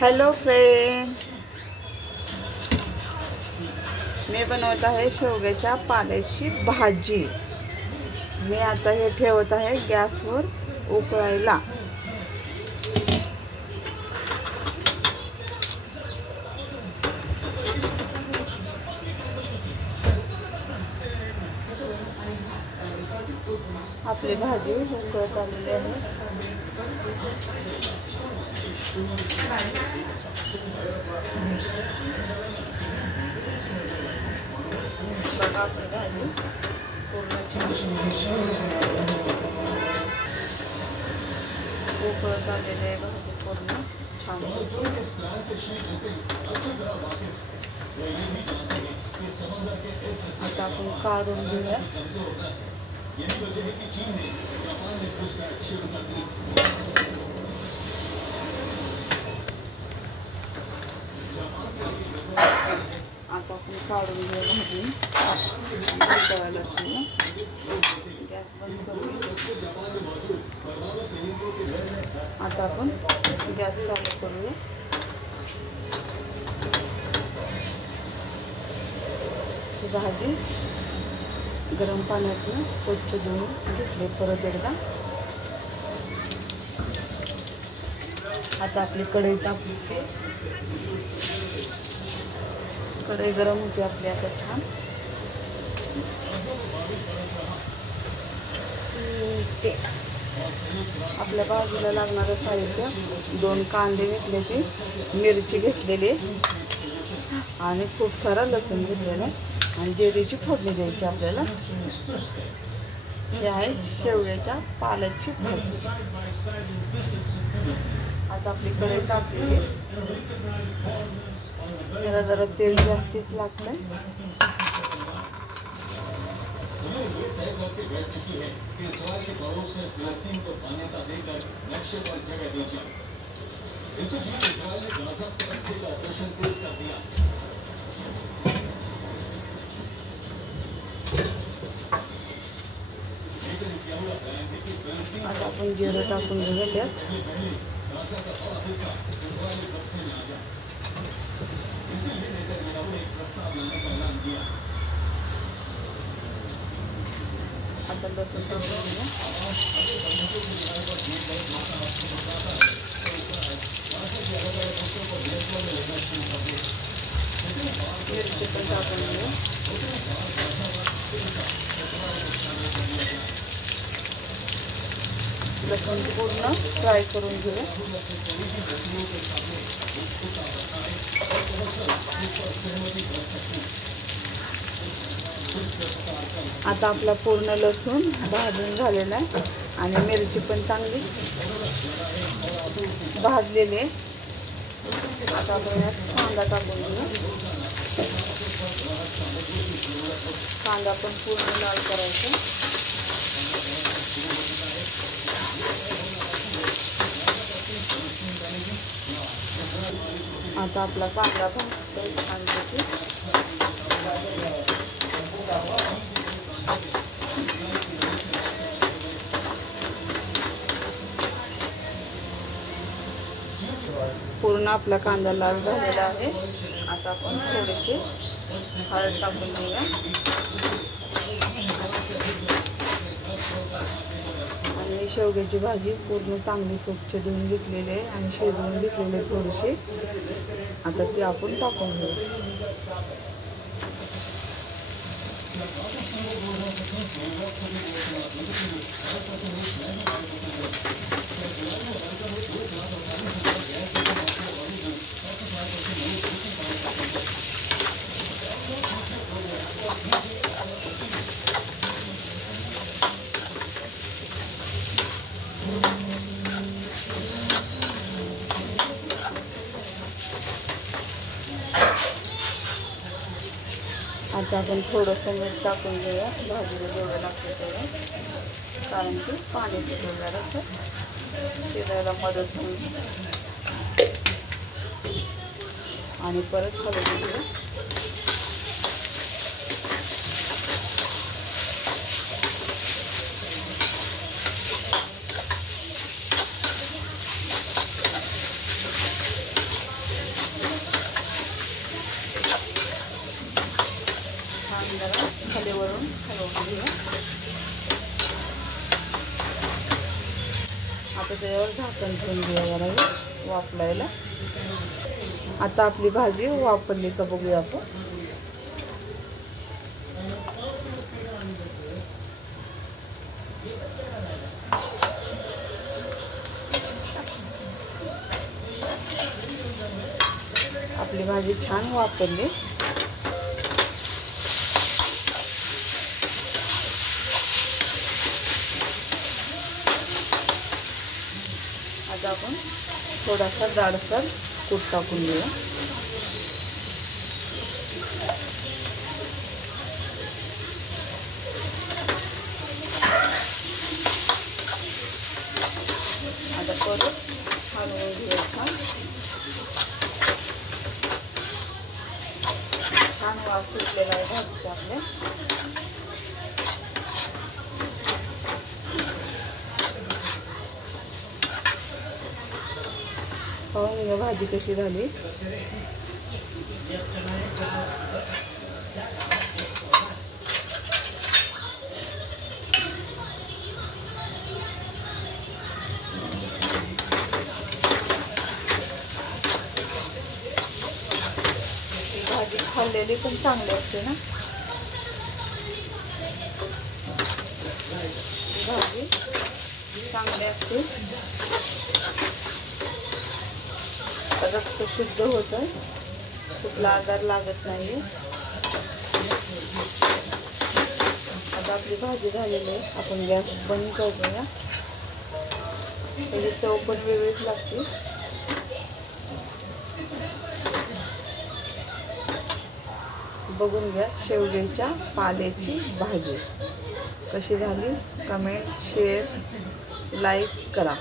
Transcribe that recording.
Hello friend, मी बनवत आहे शेवग्याच्या पाल्याची भाजी। मी आता हे ठेवत आहे गॅसवर उकळायला। आपली भाजी उकळत आलेली आहे। बघा आपली भाजी पूर्ण उकळत आलेली आहे। भाजी पूर्ण छान आता आपण काढून घेऊया। आता आपण काढून घेऊया भाजी। उकळायला ठेवूया। गॅस बंद करूया। आता आपण गॅस चालू करूया। ही भाजी गरम पाण्यातून स्वच्छ धुवून घेतली परत एकदा। आता आपली कढई तापली, कढई गरम होती आपली आता छान। आपल्या भाजीला लागणारं साहित्य 2 कांदे घेतले, मिरची घेतलेली आणि खूप सारा लसूण घेतलेला आणि जिऱ्याची फोडणी द्यायची आपल्याला। हे आहे शेवग्याच्या पाल्याची भाजी। आता आपली कढई तापलेली, त्याला जरा तेल जास्तीच लागतंय। आता आपण जिरं टाकून घेऊया त्यात। आता लसूण टाकून घेऊया। मिरची पण टाकून घेऊया। लसूण पूर्ण फ्राय करून घेऊया। आता आपला पूर्ण लसूण भाजून झालेला आहे आणि मिरची पण चांगली भाजलेली आहे। आता आपण यात कांदा टाकून घेऊ। कांदा पण पूर्ण लाल करायचा। आता आपला कांदा भाजतोय छानपैकी। पूर्ण आपला कांदा लाल झालेला आहे। आता आपण थोडीशी हळद टाकून घेऊया आणि शेवग्याची भाजी पूर्ण चांगली स्वच्छ धुवून घेतलेली आहे आणि शिजवून घेतलेली आहे थोडीशी। आता ती आपण टाकून घेऊ। आता आपण थोडंसं मीठ टाकून घेऊया भाजीला जेवढं लागतं तेवढं, कारण की पाणी सुटल्याचं शिजायला मदत होईल। आणि परत हलवून घेऊया। आता त्यावर झाकण ठेवून घेऊया जरा वाफलायला. आता आपली भाजी वाफरली का बघूया आपण. आपली भाजी छान वाफरली. आता आपण थोडासा जाडसर कूट टाकून घेऊया. आता परत हलवून घेऊया. छान वास सुटलेला आहे भाजीचा आपल्या. पाहून घ्या भाजी कशी झाली. भाजी खाल्लेली पण चांगली असते ना. भाजी चांगली असते. रक्त शुद्ध होतं, कुठला आजार लागत नाही. आता आपली भाजी झालेली आहे. आपण गॅस बंद करूया. त्याची चव पण वेगळीच लागते. बघून घ्या शेवग्याच्या पाल्याची भाजी कशी झाली. कमेंट, शेअर, लाईक करा.